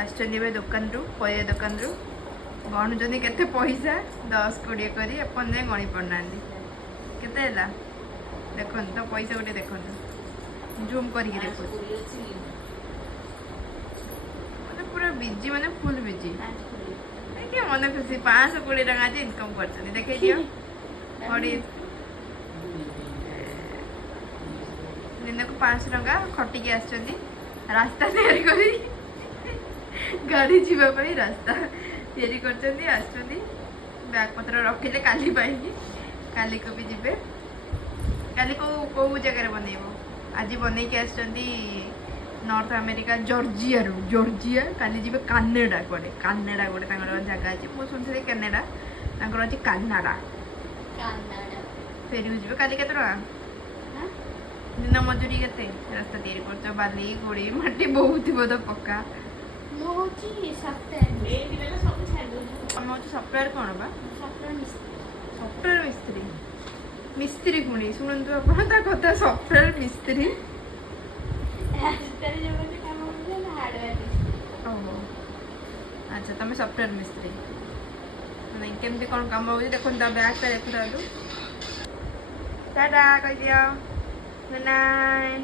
आसचंदी दुकान रु परिया दुकान रु गणुचंदी केते पैसा 10-20 करी अपन जाए गणी पड़ना केते हैला देखन तो पैसा गोटे देखन जूम करके देखो माने पूरा बिजी माने फुल बिजी क्या मन खुशी 520 टका इनकम कर देखे दियो दिन को 500 टका खटिकी आसचंदी रास्ता तैयारी करी गाड़ी जीवाई रास्ता तैयारी करचंदी आसचंदी बैग पत्र रखिले काली पाइकी काली को भी जीवे काली को जगह बनइबो आज बनई के आसचंदी नॉर्थ अमेरिका जॉर्जिया रू जॉर्जिया काली जीवे कानाडा कोडे कानाडा गोटे तांगर जगह अछि मु सुनथि कनाडा तांगर अछि कानाडा कानाडा फेरी जीवे काली केते रहा दिन मजूरी केते रास्ता तैयारी करछ बाली गोड़ी माटी बहुत बद पक्का मो होची सॉफ्टवेयर ए दिला सब छाड़ दो हम होची सॉफ्टवेयर कोन बा सॉफ्टवेयर मिस्त्री मिस्त्री कोनी सुनंतु अपन ता कथा सॉफ्टवेयर मिस्त्री हार्डवेयर जो बोले काम होले ना हार्डवेयर ओहो अच्छा तमे सॉफ्टवेयर मिस्त्री नहीं केमती कोन काम होई देखो ता बैग पे देखो दू टाटा कह दिया नाइन